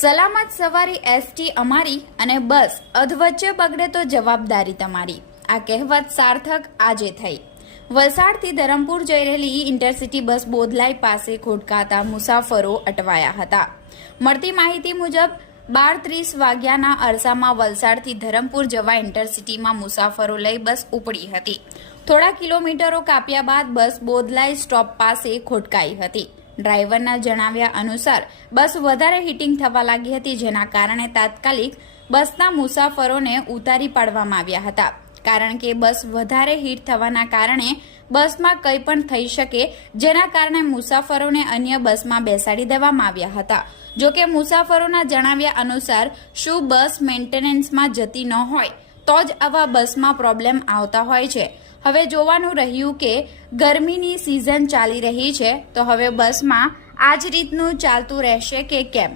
સલામત સવારી એસટી અમારી અને બસ અધવચ્ચે બગડે તો જવાબદારી તમારી. આ કહેવત સાર્થક આજે થઈ. વલસાડથી ધરમપુર જઈ રહેલી ઇન્ટરસિટી બસ બોધલાઈ પાસે ખોટકાતા મુસાફરો અટવાયા હતા. મળતી માહિતી મુજબ, બાર ત્રીસ વાગ્યાના અરસામાં વલસાડથી ધરમપુર જવા ઇન્ટરસિટીમાં મુસાફરો લઈ બસ ઉપડી હતી. થોડા કિલોમીટરો કાપ્યા બાદ બસ બોધલાઈ સ્ટોપ પાસે ખોટકાઈ હતી. ડ્રાઈવરના જણાવ્યા અનુસાર, બસ વધારે હીટિંગ થવા લાગી હતી, જેના કારણે તાત્કાલિક બસના મુસાફરોને ઉતારી પાડવામાં આવ્યા હતા. કારણ કે બસ વધારે હીટ થવાના કારણે બસમાં કંઈ પણ થઈ શકે, જેના કારણે મુસાફરોને અન્ય બસમાં બેસાડી દેવામાં આવ્યા હતા. જોકે મુસાફરોના જણાવ્યા અનુસાર, શું બસ મેન્ટેનન્સમાં જતી ન હોય, તો જ આવા બસમાં પ્રોબ્લેમ આવતા હોય છે. હવે જોવાનું રહ્યું કે ગરમીની સિઝન ચાલી રહી છે, તો હવે બસમાં આ જ રીતનું ચાલતું રહેશે કે કેમ?